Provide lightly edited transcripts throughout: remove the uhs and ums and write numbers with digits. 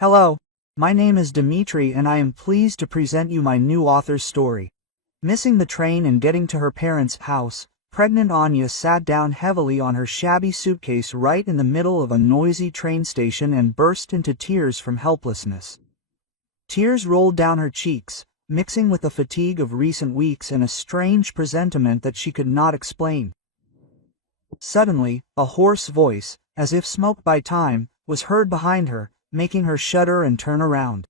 Hello, my name is Dimitri and I am pleased to present you my new author's story. Missing the train and getting to her parents' house, pregnant Anya sat down heavily on her shabby suitcase right in the middle of a noisy train station and burst into tears from helplessness. Tears rolled down her cheeks, mixing with the fatigue of recent weeks and a strange presentiment that she could not explain. Suddenly, a hoarse voice, as if smoked by time, was heard behind her, making her shudder and turn around.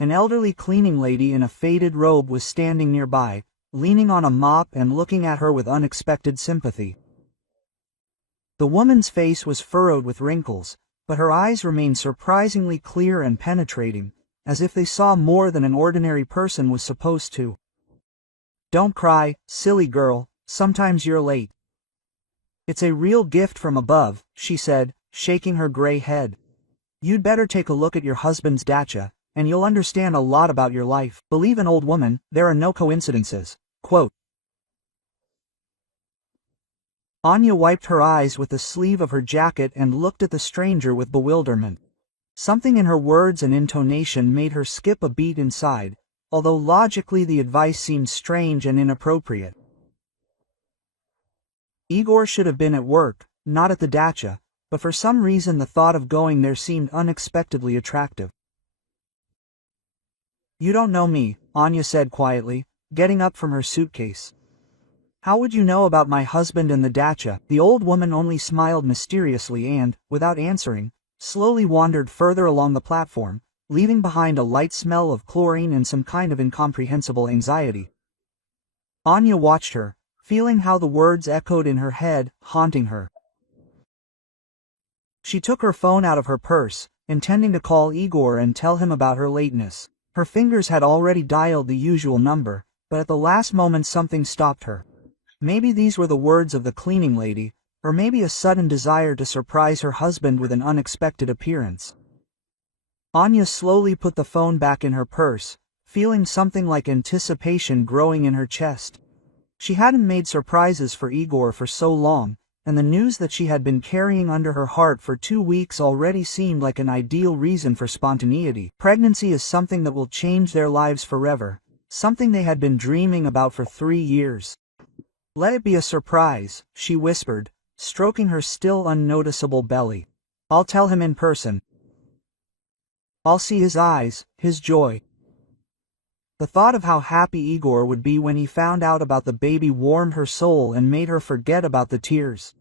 An elderly cleaning lady in a faded robe was standing nearby, leaning on a mop and looking at her with unexpected sympathy. The woman's face was furrowed with wrinkles, but her eyes remained surprisingly clear and penetrating, as if they saw more than an ordinary person was supposed to. "Don't cry, silly girl, sometimes you're late. It's a real gift from above," she said, shaking her gray head. "You'd better take a look at your husband's dacha, and you'll understand a lot about your life. Believe an old woman, there are no coincidences." Quote. Anya wiped her eyes with the sleeve of her jacket and looked at the stranger with bewilderment. Something in her words and intonation made her skip a beat inside, although logically the advice seemed strange and inappropriate. Igor should have been at work, not at the dacha, but for some reason the thought of going there seemed unexpectedly attractive. "You don't know me," Anya said quietly, getting up from her suitcase. "How would you know about my husband and the dacha?" The old woman only smiled mysteriously and, without answering, slowly wandered further along the platform, leaving behind a light smell of chlorine and some kind of incomprehensible anxiety. Anya watched her, feeling how the words echoed in her head, haunting her. She took her phone out of her purse, intending to call Igor and tell him about her lateness. Her fingers had already dialed the usual number, but at the last moment something stopped her. Maybe these were the words of the cleaning lady, or maybe a sudden desire to surprise her husband with an unexpected appearance. Anya slowly put the phone back in her purse, feeling something like anticipation growing in her chest. She hadn't made surprises for Igor for so long, and the news that she had been carrying under her heart for 2 weeks already seemed like an ideal reason for spontaneity. Pregnancy is something that will change their lives forever, something they had been dreaming about for 3 years. "Let it be a surprise," she whispered, stroking her still unnoticeable belly. "I'll tell him in person. I'll see his eyes, his joy." The thought of how happy Igor would be when he found out about the baby warmed her soul and made her forget about the tears.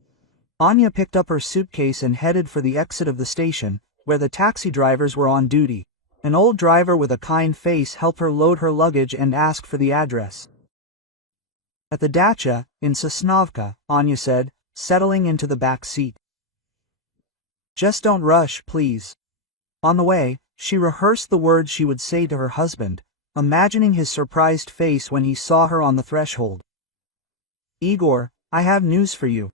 Anya picked up her suitcase and headed for the exit of the station, where the taxi drivers were on duty. An old driver with a kind face helped her load her luggage and asked for the address. "At the dacha, in Sosnovka," Anya said, settling into the back seat. "Just don't rush, please." On the way, she rehearsed the words she would say to her husband, imagining his surprised face when he saw her on the threshold. "Igor, I have news for you."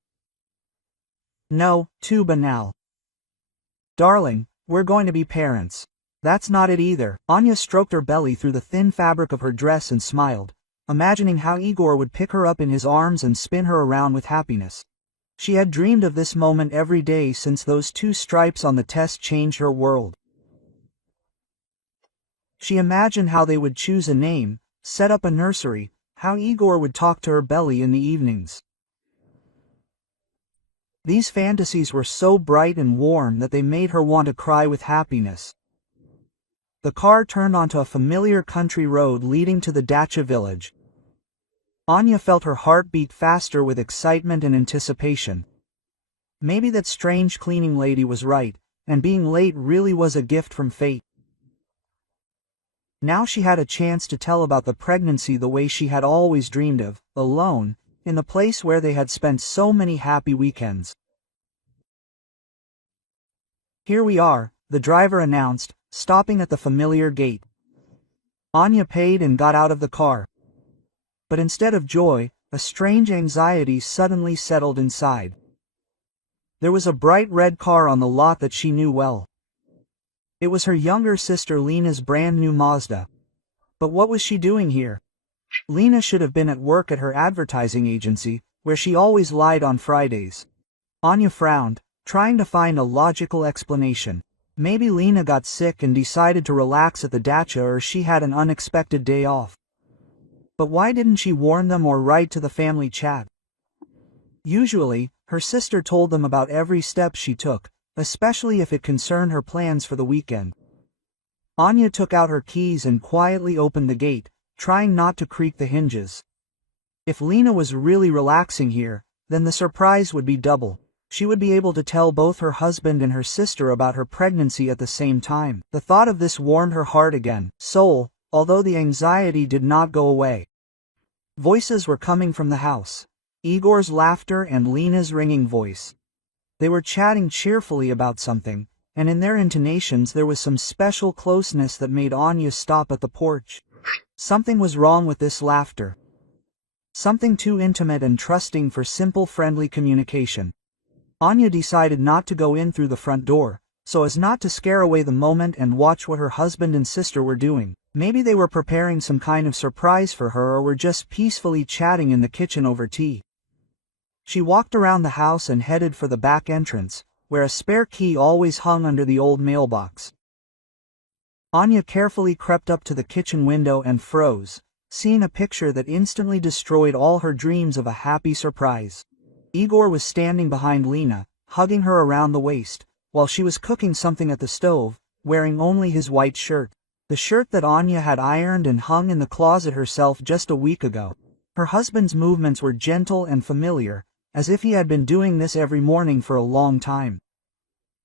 "No, too banal." "Darling, we're going to be parents." "That's not it either." Anya stroked her belly through the thin fabric of her dress and smiled, imagining how Igor would pick her up in his arms and spin her around with happiness. She had dreamed of this moment every day since those 2 stripes on the test changed her world. She imagined how they would choose a name, set up a nursery, how Igor would talk to her belly in the evenings. These fantasies were so bright and warm that they made her want to cry with happiness. The car turned onto a familiar country road leading to the dacha village. Anya felt her heart beat faster with excitement and anticipation. Maybe that strange cleaning lady was right, and being late really was a gift from fate. Now she had a chance to tell about the pregnancy the way she had always dreamed of, alone, in the place where they had spent so many happy weekends. "Here we are," the driver announced, stopping at the familiar gate. Anya paid and got out of the car. But instead of joy, a strange anxiety suddenly settled inside. There was a bright red car on the lot that she knew well. It was her younger sister Lena's brand new Mazda. But what was she doing here? Lena should have been at work at her advertising agency, where she always lied on Fridays. Anya frowned, trying to find a logical explanation. Maybe Lena got sick and decided to relax at the dacha, or she had an unexpected day off. But why didn't she warn them or write to the family chat? Usually, her sister told them about every step she took, especially if it concerned her plans for the weekend. Anya took out her keys and quietly opened the gate, trying not to creak the hinges. If Lena was really relaxing here, then the surprise would be double. She would be able to tell both her husband and her sister about her pregnancy at the same time. The thought of this warmed her heart again, soul, although the anxiety did not go away. Voices were coming from the house. Igor's laughter and Lena's ringing voice. They were chatting cheerfully about something, and in their intonations there was some special closeness that made Anya stop at the porch. Something was wrong with this laughter. Something too intimate and trusting for simple friendly communication. Anya decided not to go in through the front door, so as not to scare away the moment and watch what her husband and sister were doing. Maybe they were preparing some kind of surprise for her, or were just peacefully chatting in the kitchen over tea. She walked around the house and headed for the back entrance, where a spare key always hung under the old mailbox. Anya carefully crept up to the kitchen window and froze, seeing a picture that instantly destroyed all her dreams of a happy surprise. Igor was standing behind Lena, hugging her around the waist, while she was cooking something at the stove, wearing only his white shirt. The shirt that Anya had ironed and hung in the closet herself just a week ago. Her husband's movements were gentle and familiar, as if he had been doing this every morning for a long time.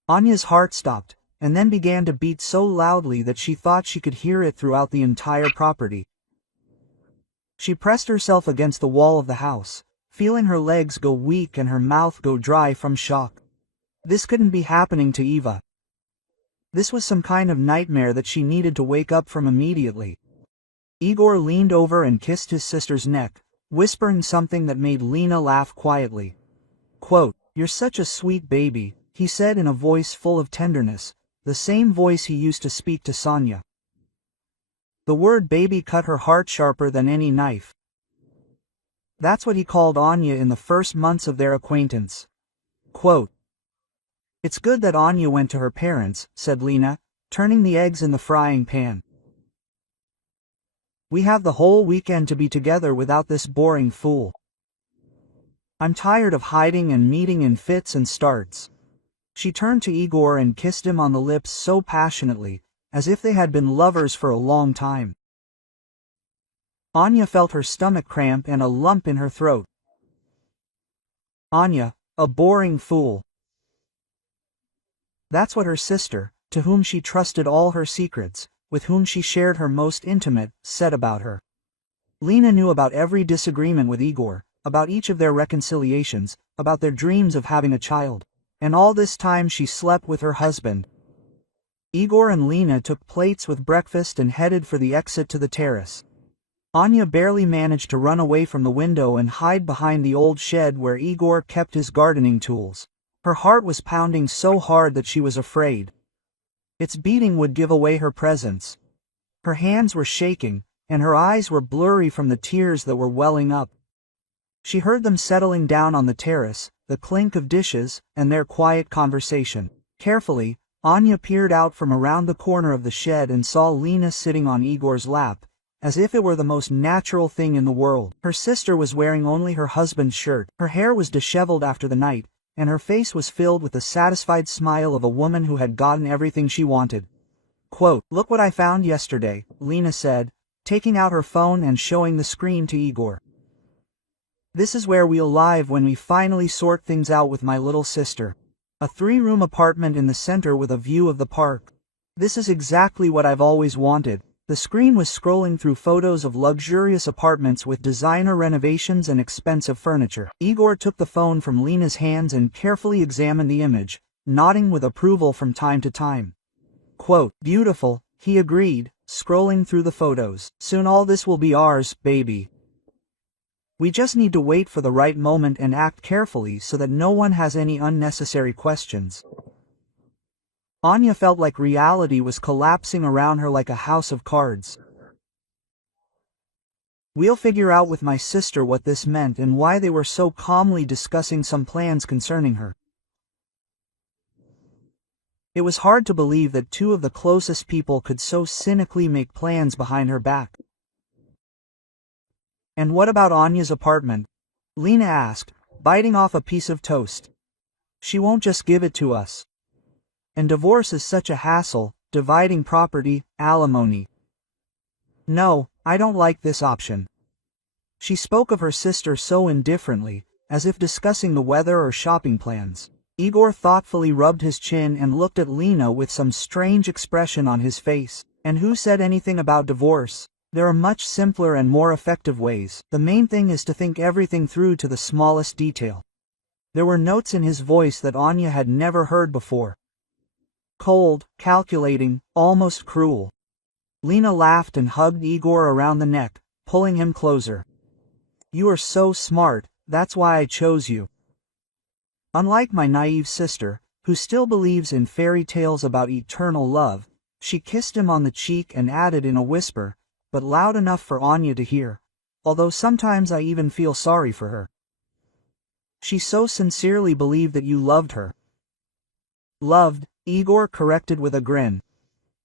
Anya's heart stopped, and then began to beat so loudly that she thought she could hear it throughout the entire property. She pressed herself against the wall of the house, feeling her legs go weak and her mouth go dry from shock. This couldn't be happening to Eva. This was some kind of nightmare that she needed to wake up from immediately. Igor leaned over and kissed his sister's neck, whispering something that made Lena laugh quietly. Quote, "You're such a sweet baby," he said in a voice full of tenderness, the same voice he used to speak to Sonia. The word baby cut her heart sharper than any knife. That's what he called Anya in the first months of their acquaintance. Quote, "It's good that Anya went to her parents," said Lena, turning the eggs in the frying pan. "We have the whole weekend to be together without this boring fool. I'm tired of hiding and meeting in fits and starts." She turned to Igor and kissed him on the lips so passionately, as if they had been lovers for a long time. Anya felt her stomach cramp and a lump in her throat. Anya, a boring fool. That's what her sister, to whom she trusted all her secrets, with whom she shared her most intimate, said about her. Lena knew about every disagreement with Igor, about each of their reconciliations, about their dreams of having a child. And all this time she slept with her husband. Igor and Lena took plates with breakfast and headed for the exit to the terrace. Anya barely managed to run away from the window and hide behind the old shed where Igor kept his gardening tools. Her heart was pounding so hard that she was afraid. Its beating would give away her presence. Her hands were shaking, and her eyes were blurry from the tears that were welling up. She heard them settling down on the terrace, the clink of dishes, and their quiet conversation. Carefully, Anya peered out from around the corner of the shed and saw Lena sitting on Igor's lap, as if it were the most natural thing in the world. Her sister was wearing only her husband's shirt. Her hair was disheveled after the night, and her face was filled with the satisfied smile of a woman who had gotten everything she wanted. Quote, "Look what I found yesterday," Lena said, taking out her phone and showing the screen to Igor. "This is where we'll live when we finally sort things out with my little sister. A 3-room apartment in the center with a view of the park. This is exactly what I've always wanted." The screen was scrolling through photos of luxurious apartments with designer renovations and expensive furniture. Igor took the phone from Lena's hands and carefully examined the image, nodding with approval from time to time. Quote, "Beautiful," he agreed, scrolling through the photos. "Soon all this will be ours, baby. We just need to wait for the right moment and act carefully so that no one has any unnecessary questions." Anya felt like reality was collapsing around her like a house of cards. "We'll figure out with my sister what this meant and why they were so calmly discussing some plans concerning her." It was hard to believe that two of the closest people could so cynically make plans behind her back. "And what about Anya's apartment?" Lena asked, biting off a piece of toast. "She won't just give it to us. And divorce is such a hassle, dividing property, alimony. No, I don't like this option." She spoke of her sister so indifferently, as if discussing the weather or shopping plans. Igor thoughtfully rubbed his chin and looked at Lena with some strange expression on his face. "And who said anything about divorce? There are much simpler and more effective ways. The main thing is to think everything through to the smallest detail." There were notes in his voice that Anya had never heard before. Cold, calculating, almost cruel. Lena laughed and hugged Igor around the neck, pulling him closer. "You are so smart, that's why I chose you." Unlike my naive sister, who still believes in fairy tales about eternal love, she kissed him on the cheek and added in a whisper, but loud enough for Anya to hear, "Although sometimes I even feel sorry for her. She so sincerely believed that you loved her." "Loved," Igor corrected with a grin.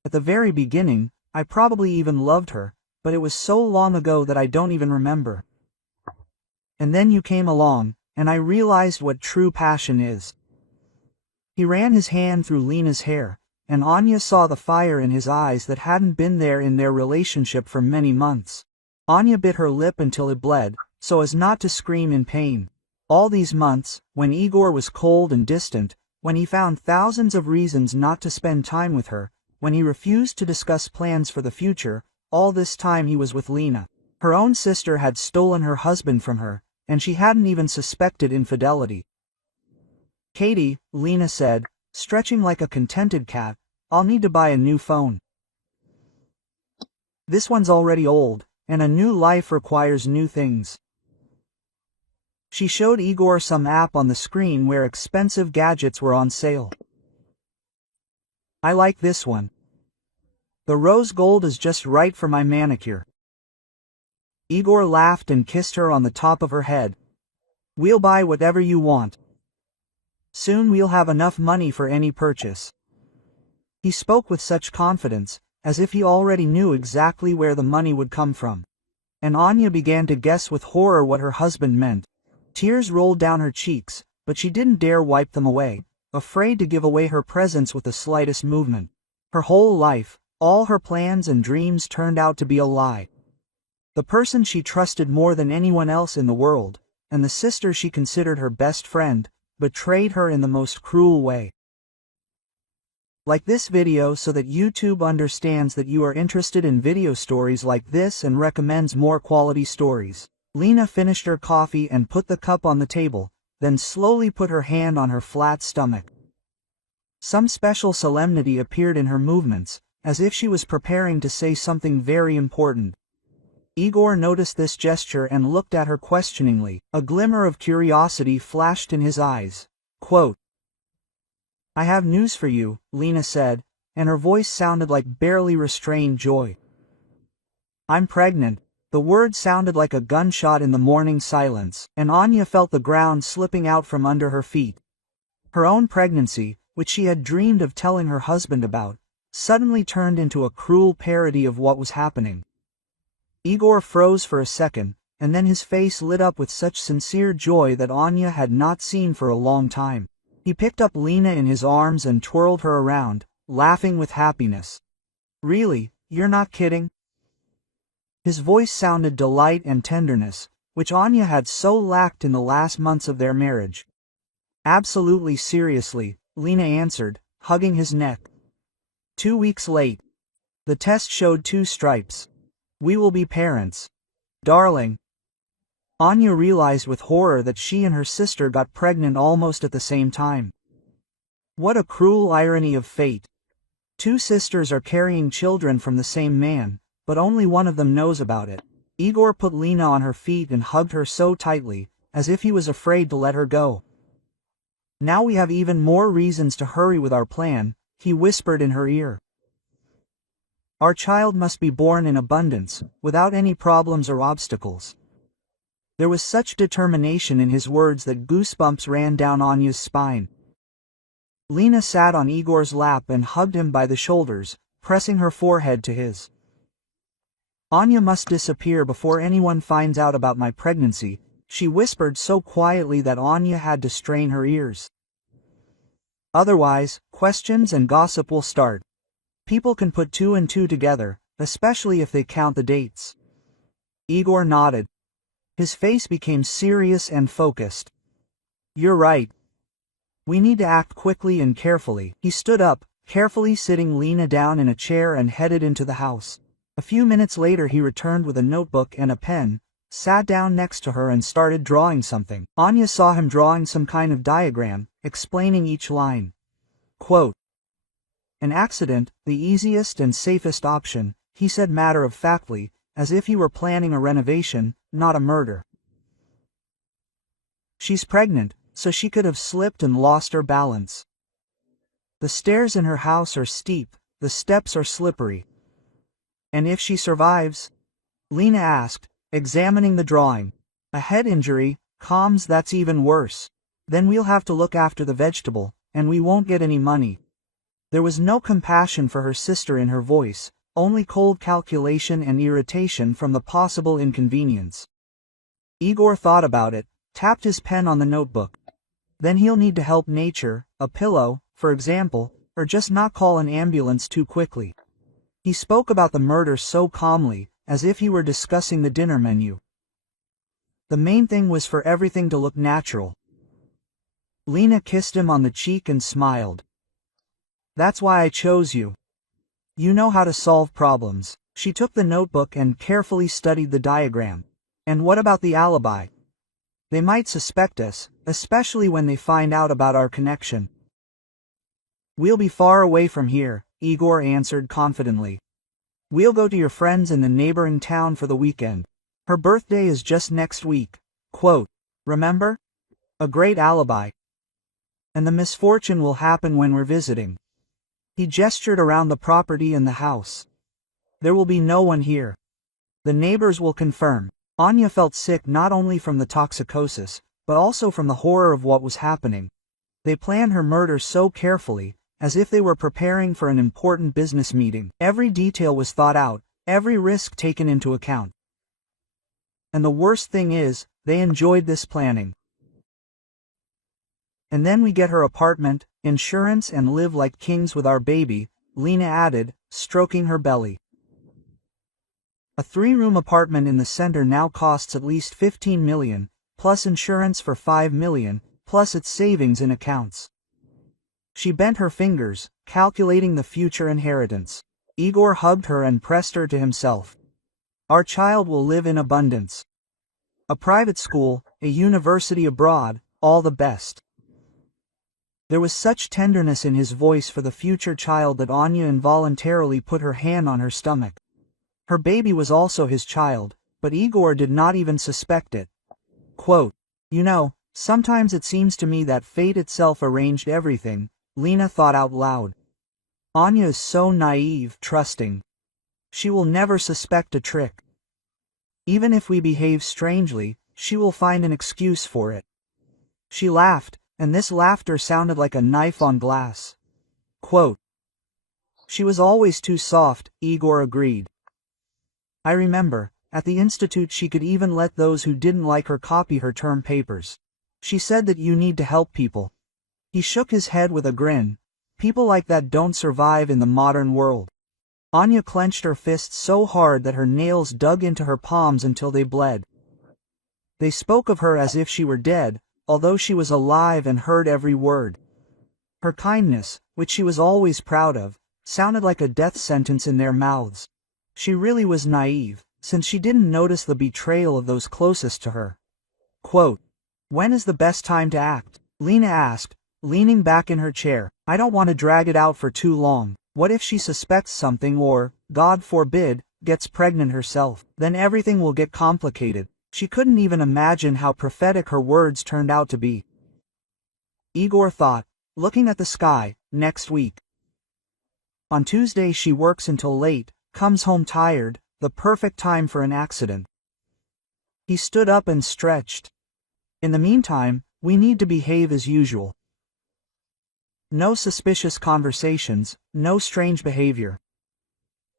"At the very beginning, I probably even loved her, but it was so long ago that I don't even remember. And then you came along, and I realized what true passion is." He ran his hand through Lena's hair, and Anya saw the fire in his eyes that hadn't been there in their relationship for many months. Anya bit her lip until it bled, so as not to scream in pain. All these months, when Igor was cold and distant, when he found thousands of reasons not to spend time with her, when he refused to discuss plans for the future, all this time he was with Lena. Her own sister had stolen her husband from her, and she hadn't even suspected infidelity. "Katie," Lena said, stretching like a contented cat, "I'll need to buy a new phone. This one's already old, and a new life requires new things." She showed Igor some app on the screen where expensive gadgets were on sale. "I like this one. The rose gold is just right for my manicure." Igor laughed and kissed her on the top of her head. "We'll buy whatever you want. Soon we'll have enough money for any purchase." He spoke with such confidence, as if he already knew exactly where the money would come from. And Anya began to guess with horror what her husband meant. Tears rolled down her cheeks, but she didn't dare wipe them away, afraid to give away her presence with the slightest movement. Her whole life, all her plans and dreams turned out to be a lie. The person she trusted more than anyone else in the world, and the sister she considered her best friend, betrayed her in the most cruel way. Like this video so that YouTube understands that you are interested in video stories like this and recommends more quality stories. Lena finished her coffee and put the cup on the table, then slowly put her hand on her flat stomach. Some special solemnity appeared in her movements, as if she was preparing to say something very important. Igor noticed this gesture and looked at her questioningly. A glimmer of curiosity flashed in his eyes. Quote, "I have news for you," Lena said, and her voice sounded like barely restrained joy. "I'm pregnant." The word sounded like a gunshot in the morning silence, and Anya felt the ground slipping out from under her feet. Her own pregnancy, which she had dreamed of telling her husband about, suddenly turned into a cruel parody of what was happening. Igor froze for a second, and then his face lit up with such sincere joy that Anya had not seen for a long time. He picked up Lena in his arms and twirled her around, laughing with happiness. "Really, you're not kidding?" His voice sounded delight and tenderness, which Anya had so lacked in the last months of their marriage. "Absolutely seriously," Lena answered, hugging his neck. 2 weeks late. The test showed 2 stripes. "We will be parents. Darling." Anya realized with horror that she and her sister got pregnant almost at the same time. What a cruel irony of fate. 2 sisters are carrying children from the same man, but only one of them knows about it. Igor put Lena on her feet and hugged her so tightly, as if he was afraid to let her go. "Now we have even more reasons to hurry with our plan," he whispered in her ear. "Our child must be born in abundance, without any problems or obstacles." There was such determination in his words that goosebumps ran down Anya's spine. Lena sat on Igor's lap and hugged him by the shoulders, pressing her forehead to his. Anya must disappear before anyone finds out about my pregnancy, she whispered so quietly that Anya had to strain her ears. Otherwise, questions and gossip will start. People can put two and two together, especially if they count the dates. Igor nodded. His face became serious and focused. You're right. We need to act quickly and carefully. He stood up, carefully sitting Lena down in a chair and headed into the house. A few minutes later he returned with a notebook and a pen, sat down next to her and started drawing something. Anya saw him drawing some kind of diagram, explaining each line. Quote, "An accident, the easiest and safest option," he said matter-of-factly, as if he were planning a renovation, not a murder. She's pregnant, so she could have slipped and lost her balance. The stairs in her house are steep, the steps are slippery. And if she survives? Lena asked, examining the drawing. A head injury, Coms, that's even worse. Then we'll have to look after the vegetable, and we won't get any money. There was no compassion for her sister in her voice, only cold calculation and irritation from the possible inconvenience. Igor thought about it, tapped his pen on the notebook. Then he'll need to help nature, a pillow, for example, or just not call an ambulance too quickly. He spoke about the murder so calmly, as if he were discussing the dinner menu. The main thing was for everything to look natural. Lena kissed him on the cheek and smiled. That's why I chose you. You know how to solve problems. She took the notebook and carefully studied the diagram. And what about the alibi? They might suspect us, especially when they find out about our connection. We'll be far away from here, Igor answered confidently. We'll go to your friends in the neighboring town for the weekend. Her birthday is just next week. Quote, remember? A great alibi. And the misfortune will happen when we're visiting. He gestured around the property and the house. There will be no one here. The neighbors will confirm. Anya felt sick not only from the toxicosis, but also from the horror of what was happening. They planned her murder so carefully, as if they were preparing for an important business meeting. Every detail was thought out, every risk taken into account. And the worst thing is, they enjoyed this planning. And then we get her apartment, insurance, and live like kings with our baby, Lena added, stroking her belly. A 3-room apartment in the center now costs at least 15 million, plus insurance for 5 million, plus its savings in accounts. She bent her fingers, calculating the future inheritance. Igor hugged her and pressed her to himself. Our child will live in abundance. A private school, a university abroad, all the best. There was such tenderness in his voice for the future child that Anya involuntarily put her hand on her stomach. Her baby was also his child, but Igor did not even suspect it. Quote, you know, sometimes it seems to me that fate itself arranged everything, Lena thought out loud. Anya is so naive, trusting. She will never suspect a trick. Even if we behave strangely, she will find an excuse for it. She laughed, and this laughter sounded like a knife on glass. Quote, she was always too soft, Igor agreed. I remember, at the institute she could even let those who didn't like her copy her term papers. She said that you need to help people. He shook his head with a grin. People like that don't survive in the modern world. Anya clenched her fists so hard that her nails dug into her palms until they bled. They spoke of her as if she were dead, although she was alive and heard every word. Her kindness, which she was always proud of, sounded like a death sentence in their mouths. She really was naive, since she didn't notice the betrayal of those closest to her. Quote, when is the best time to act? Lena asked, leaning back in her chair. I don't want to drag it out for too long. What if she suspects something or, God forbid, gets pregnant herself? Then everything will get complicated. She couldn't even imagine how prophetic her words turned out to be. Igor thought, looking at the sky, next week. On Tuesday she works until late, comes home tired, the perfect time for an accident. He stood up and stretched. In the meantime, we need to behave as usual. No suspicious conversations, no strange behavior.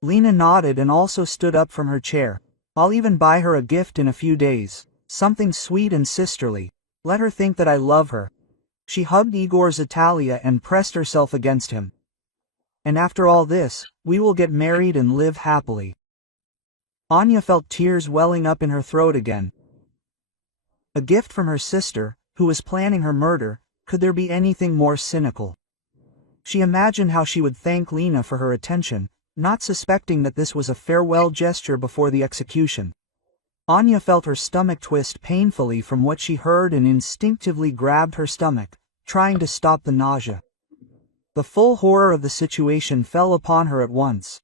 Lena nodded and also stood up from her chair. I'll even buy her a gift in a few days. Something sweet and sisterly. Let her think that I love her. She hugged Igor's Italia and pressed herself against him. And after all this, we will get married and live happily. Anya felt tears welling up in her throat again. A gift from her sister, who was planning her murder. Could there be anything more cynical? She imagined how she would thank Lena for her attention, not suspecting that this was a farewell gesture before the execution. Anya felt her stomach twist painfully from what she heard and instinctively grabbed her stomach, trying to stop the nausea. The full horror of the situation fell upon her at once.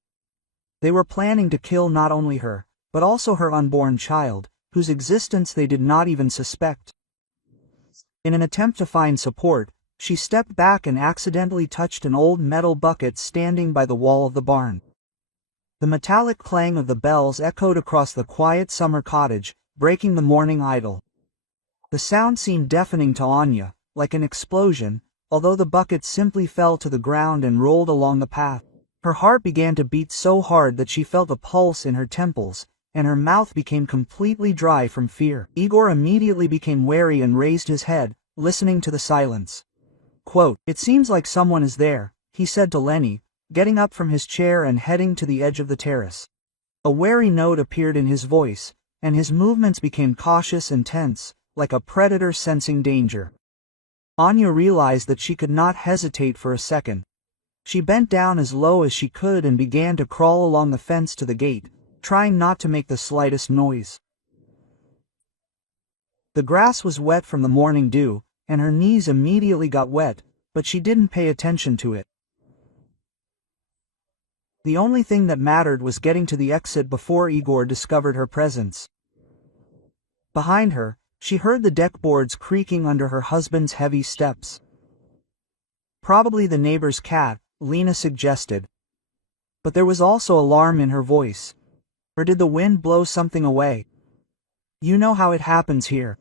They were planning to kill not only her, but also her unborn child, whose existence they did not even suspect. In an attempt to find support, she stepped back and accidentally touched an old metal bucket standing by the wall of the barn. The metallic clang of the bells echoed across the quiet summer cottage, breaking the morning idyll. The sound seemed deafening to Anya, like an explosion, although the bucket simply fell to the ground and rolled along the path. Her heart began to beat so hard that she felt a pulse in her temples, and her mouth became completely dry from fear. Igor immediately became wary and raised his head, listening to the silence. Quote, "It seems like someone is there," he said to Lenny, getting up from his chair and heading to the edge of the terrace. A wary note appeared in his voice, and his movements became cautious and tense, like a predator sensing danger. Anya realized that she could not hesitate for a second. She bent down as low as she could and began to crawl along the fence to the gate, trying not to make the slightest noise. The grass was wet from the morning dew, and her knees immediately got wet, but she didn't pay attention to it. The only thing that mattered was getting to the exit before Igor discovered her presence. Behind her, she heard the deck boards creaking under her husband's heavy steps. Probably the neighbor's cat, Lena suggested. But there was also alarm in her voice. Or did the wind blow something away? You know how it happens here.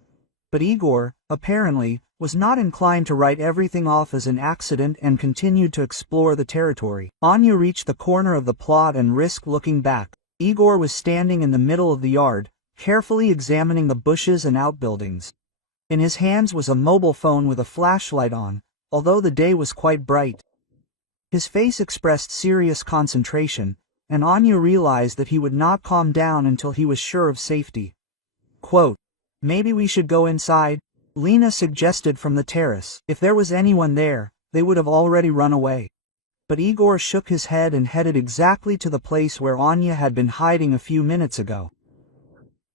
But Igor, apparently, was not inclined to write everything off as an accident and continued to explore the territory. Anya reached the corner of the plot and risked looking back. Igor was standing in the middle of the yard, carefully examining the bushes and outbuildings. In his hands was a mobile phone with a flashlight on, although the day was quite bright. His face expressed serious concentration, and Anya realized that he would not calm down until he was sure of safety. Quote, "Maybe we should go inside," Lena suggested from the terrace. If there was anyone there, they would have already run away. But Igor shook his head and headed exactly to the place where Anya had been hiding a few minutes ago.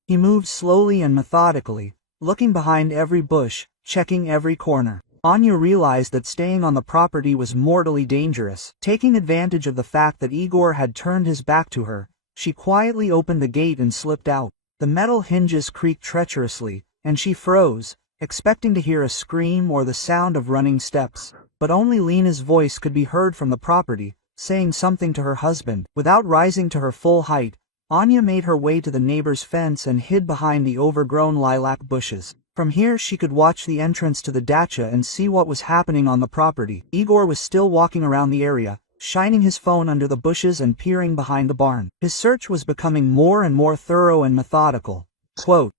He moved slowly and methodically, looking behind every bush, checking every corner. Anya realized that staying on the property was mortally dangerous. Taking advantage of the fact that Igor had turned his back to her, she quietly opened the gate and slipped out. The metal hinges creaked treacherously, and she froze, expecting to hear a scream or the sound of running steps. But only Lena's voice could be heard from the property, saying something to her husband. Without rising to her full height, Anya made her way to the neighbor's fence and hid behind the overgrown lilac bushes. From here she could watch the entrance to the dacha and see what was happening on the property. Igor was still walking around the area, shining his phone under the bushes and peering behind the barn. His search was becoming more and more thorough and methodical. Quote,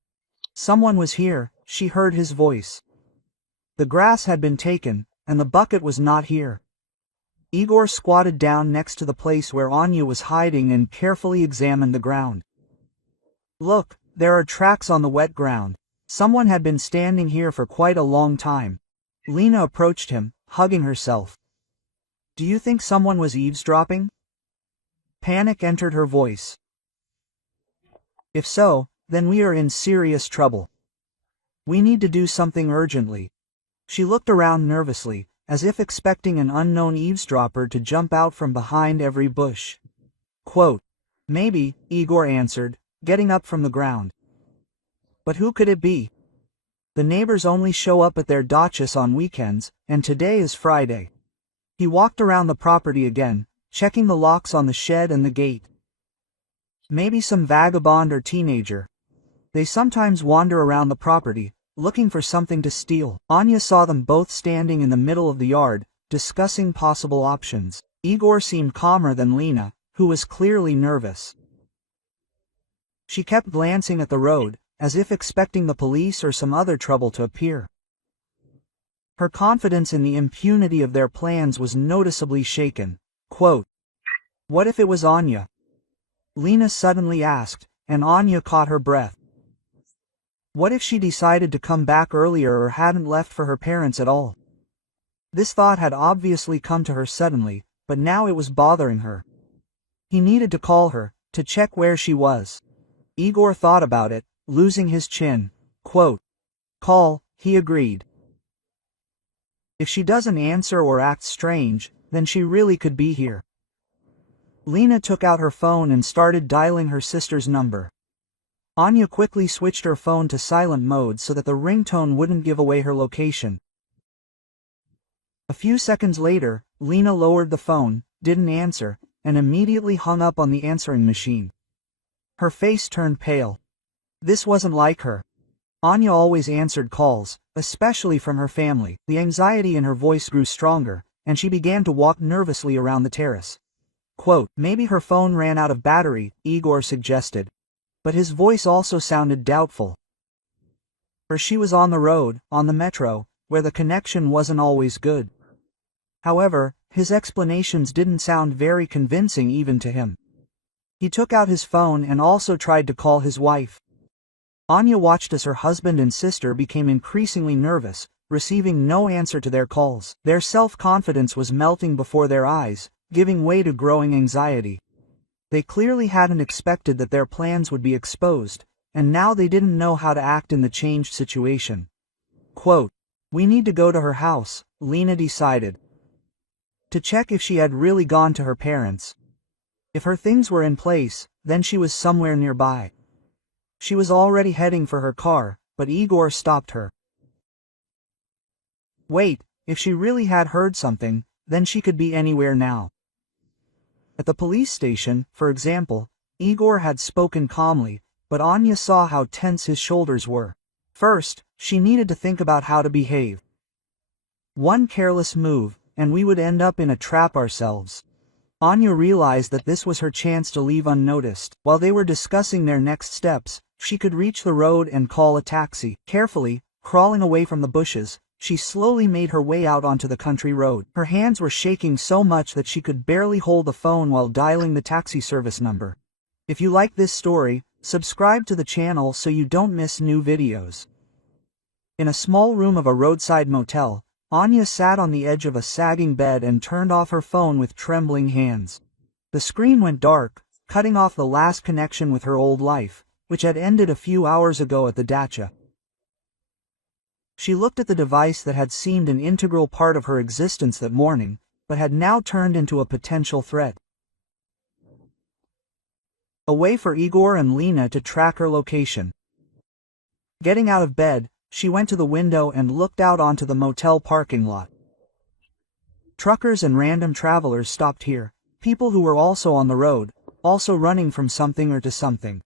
"Someone was here," she heard his voice. The grass had been taken, and the bucket was not here. Igor squatted down next to the place where Anya was hiding and carefully examined the ground. "Look, there are tracks on the wet ground. Someone had been standing here for quite a long time." Lena approached him, hugging herself. "Do you think someone was eavesdropping?" Panic entered her voice. "If so, then we are in serious trouble. We need to do something urgently." She looked around nervously, as if expecting an unknown eavesdropper to jump out from behind every bush. Quote, "Maybe," Igor answered, getting up from the ground. "But who could it be? The neighbors only show up at their dachas on weekends, and today is Friday." He walked around the property again, checking the locks on the shed and the gate. "Maybe some vagabond or teenager. They sometimes wander around the property, looking for something to steal." Anya saw them both standing in the middle of the yard, discussing possible options. Igor seemed calmer than Lena, who was clearly nervous. She kept glancing at the road, as if expecting the police or some other trouble to appear. Her confidence in the impunity of their plans was noticeably shaken. Quote, "What if it was Anya?" Lena suddenly asked, and Anya caught her breath. What if she decided to come back earlier or hadn't left for her parents at all? This thought had obviously come to her suddenly, but now it was bothering her. He needed to call her, to check where she was. Igor thought about it, losing his chin. Quote, "Call," he agreed. If she doesn't answer or acts strange, then she really could be here. Lena took out her phone and started dialing her sister's number. Anya quickly switched her phone to silent mode so that the ringtone wouldn't give away her location. A few seconds later, Lena lowered the phone, didn't answer, and immediately hung up on the answering machine. Her face turned pale. This wasn't like her. Anya always answered calls, especially from her family. The anxiety in her voice grew stronger, and she began to walk nervously around the terrace. Quote, "Maybe her phone ran out of battery," Igor suggested. But his voice also sounded doubtful. Or she was on the road, on the metro, where the connection wasn't always good. However, his explanations didn't sound very convincing even to him. He took out his phone and also tried to call his wife. Anya watched as her husband and sister became increasingly nervous, receiving no answer to their calls. Their self-confidence was melting before their eyes, giving way to growing anxiety. They clearly hadn't expected that their plans would be exposed, and now they didn't know how to act in the changed situation. Quote, "We need to go to her house," Lena decided. To check if she had really gone to her parents. If her things were in place, then she was somewhere nearby. She was already heading for her car, but Igor stopped her. Wait, if she really had heard something, then she could be anywhere now. At the police station, for example, Igor had spoken calmly, but Anya saw how tense his shoulders were. First, she needed to think about how to behave. One careless move, and we would end up in a trap ourselves. Anya realized that this was her chance to leave unnoticed. While they were discussing their next steps, she could reach the road and call a taxi. Carefully, crawling away from the bushes, she slowly made her way out onto the country road. Her hands were shaking so much that she could barely hold the phone while dialing the taxi service number. If you like this story, subscribe to the channel so you don't miss new videos. In a small room of a roadside motel, Anya sat on the edge of a sagging bed and turned off her phone with trembling hands. The screen went dark, cutting off the last connection with her old life, which had ended a few hours ago at the dacha. She looked at the device that had seemed an integral part of her existence that morning, but had now turned into a potential threat. A way for Igor and Lena to track her location. Getting out of bed, she went to the window and looked out onto the motel parking lot. Truckers and random travelers stopped here, people who were also on the road, also running from something or to something.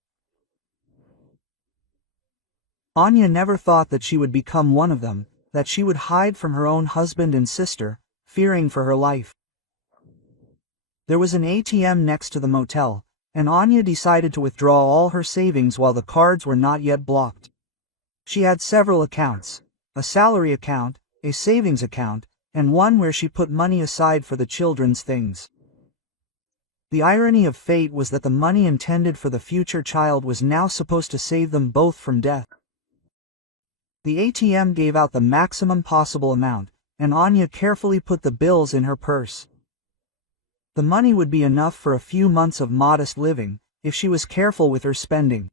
Anya never thought that she would become one of them, that she would hide from her own husband and sister, fearing for her life. There was an ATM next to the motel, and Anya decided to withdraw all her savings while the cards were not yet blocked. She had several accounts, a salary account, a savings account, and one where she put money aside for the children's things. The irony of fate was that the money intended for the future child was now supposed to save them both from death. The ATM gave out the maximum possible amount, and Anya carefully put the bills in her purse. The money would be enough for a few months of modest living, if she was careful with her spending.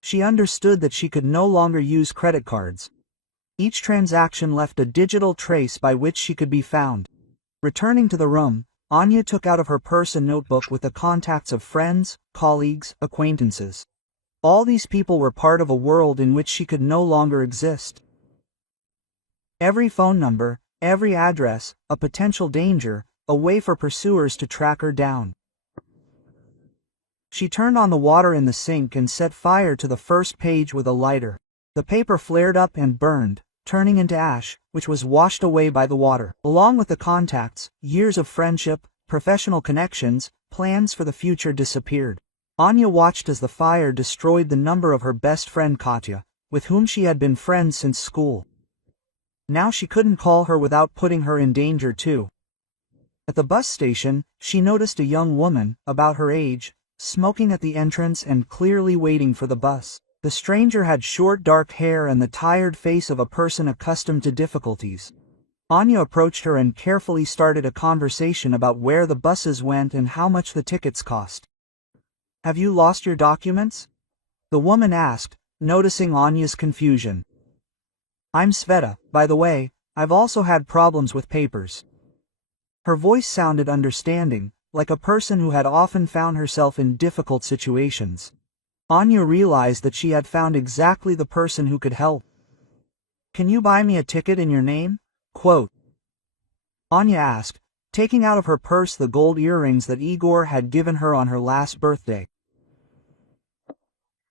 She understood that she could no longer use credit cards. Each transaction left a digital trace by which she could be found. Returning to the room, Anya took out of her purse a notebook with the contacts of friends, colleagues, acquaintances. All these people were part of a world in which she could no longer exist. Every phone number, every address, a potential danger, a way for pursuers to track her down. She turned on the water in the sink and set fire to the first page with a lighter. The paper flared up and burned, turning into ash, which was washed away by the water. Along with the contacts, years of friendship, professional connections, plans for the future disappeared. Anya watched as the fire destroyed the number of her best friend Katya, with whom she had been friends since school. Now she couldn't call her without putting her in danger too. At the bus station, she noticed a young woman, about her age, smoking at the entrance and clearly waiting for the bus. The stranger had short dark hair and the tired face of a person accustomed to difficulties. Anya approached her and carefully started a conversation about where the buses went and how much the tickets cost. "Have you lost your documents?" the woman asked, noticing Anya's confusion. "I'm Sveta, by the way, I've also had problems with papers." Her voice sounded understanding, like a person who had often found herself in difficult situations. Anya realized that she had found exactly the person who could help. "Can you buy me a ticket in your name?" Quote. Anya asked, taking out of her purse the gold earrings that Igor had given her on her last birthday.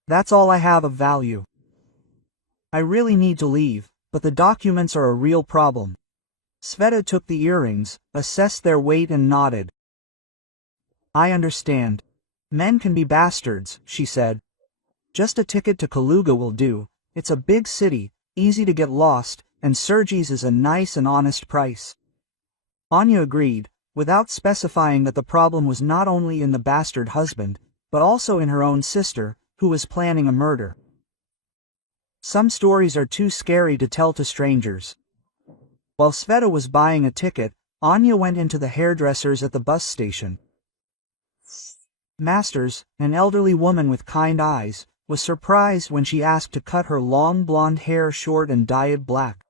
"That's all I have of value. I really need to leave, but the documents are a real problem." Sveta took the earrings, assessed their weight and nodded. "I understand. Men can be bastards," she said. "Just a ticket to Kaluga will do. It's a big city, easy to get lost, and Sergei's is a nice and honest price." Anya agreed, without specifying that the problem was not only in the bastard husband, but also in her own sister, who was planning a murder. Some stories are too scary to tell to strangers. While Sveta was buying a ticket, Anya went into the hairdresser's at the bus station. Masters, an elderly woman with kind eyes, was surprised when she asked to cut her long blonde hair short and dye it black.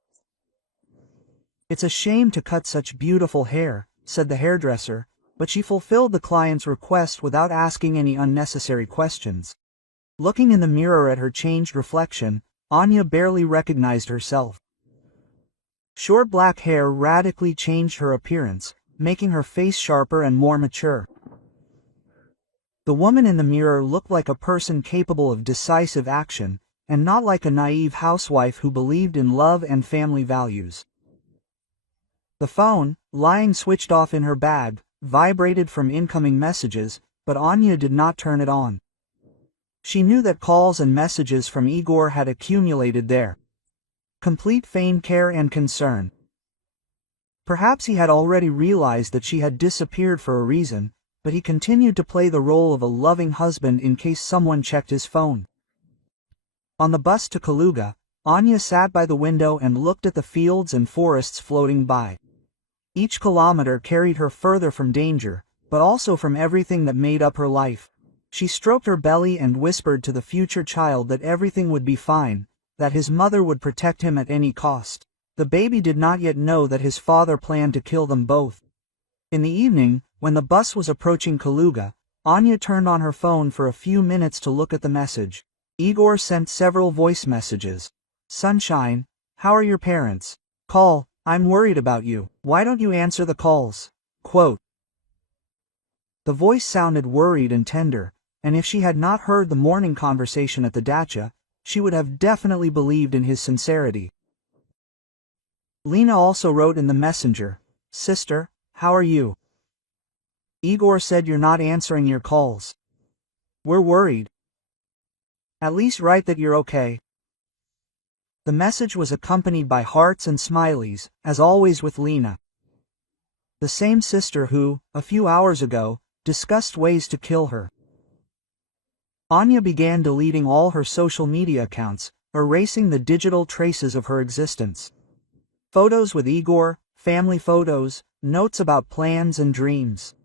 "It's a shame to cut such beautiful hair," said the hairdresser, but she fulfilled the client's request without asking any unnecessary questions. Looking in the mirror at her changed reflection, Anya barely recognized herself. Short black hair radically changed her appearance, making her face sharper and more mature. The woman in the mirror looked like a person capable of decisive action, and not like a naive housewife who believed in love and family values. The phone, lying switched off in her bag, vibrated from incoming messages, but Anya did not turn it on. She knew that calls and messages from Igor had accumulated there. Complete feigned care and concern. Perhaps he had already realized that she had disappeared for a reason, but he continued to play the role of a loving husband in case someone checked his phone. On the bus to Kaluga, Anya sat by the window and looked at the fields and forests floating by. Each kilometer carried her further from danger, but also from everything that made up her life. She stroked her belly and whispered to the future child that everything would be fine, that his mother would protect him at any cost. The baby did not yet know that his father planned to kill them both. In the evening, when the bus was approaching Kaluga, Anya turned on her phone for a few minutes to look at the message. Igor sent several voice messages. "Sunshine, how are your parents? Call, I'm worried about you. Why don't you answer the calls?" Quote. The voice sounded worried and tender, and if she had not heard the morning conversation at the dacha, she would have definitely believed in his sincerity. Lena also wrote in the messenger, "Sister, how are you? Igor said you're not answering your calls. We're worried. At least write that you're okay." The message was accompanied by hearts and smileys, as always with Lena. The same sister who, a few hours ago, discussed ways to kill her. Anya began deleting all her social media accounts, erasing the digital traces of her existence. Photos with Igor, family photos, notes about plans and dreams.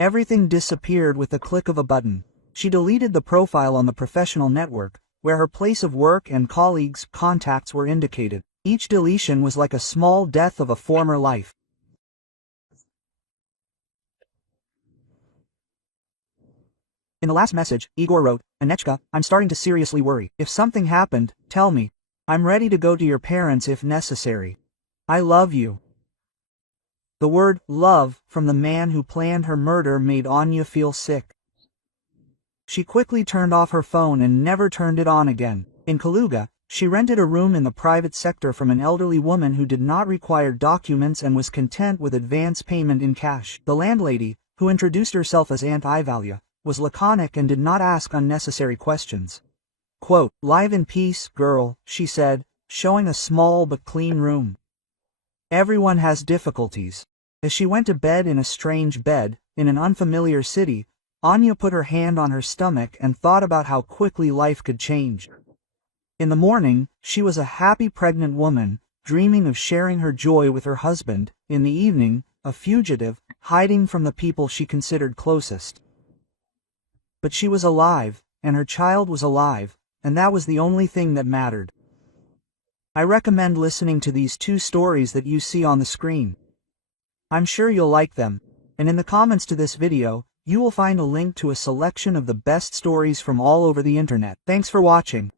Everything disappeared with the click of a button. She deleted the profile on the professional network, where her place of work and colleagues' contacts were indicated. Each deletion was like a small death of a former life. In the last message, Igor wrote, "Anechka, I'm starting to seriously worry. If something happened, tell me. I'm ready to go to your parents if necessary. I love you." The word love from the man who planned her murder made Anya feel sick. She quickly turned off her phone and never turned it on again. In Kaluga, She rented a room in the private sector from an elderly woman who did not require documents and was content with advance payment in cash. The landlady, who introduced herself as Aunt Ivalia, was laconic and did not ask unnecessary questions. Quote, "Live in peace, girl," she said, showing a small but clean room. "Everyone has difficulties." As she went to bed in a strange bed, in an unfamiliar city, Anya put her hand on her stomach and thought about how quickly life could change. In the morning, she was a happy pregnant woman, dreaming of sharing her joy with her husband. In the evening, a fugitive, hiding from the people she considered closest. But she was alive, and her child was alive, and that was the only thing that mattered. I recommend listening to these two stories that you see on the screen. I'm sure you'll like them, and in the comments to this video, you will find a link to a selection of the best stories from all over the internet. Thanks for watching.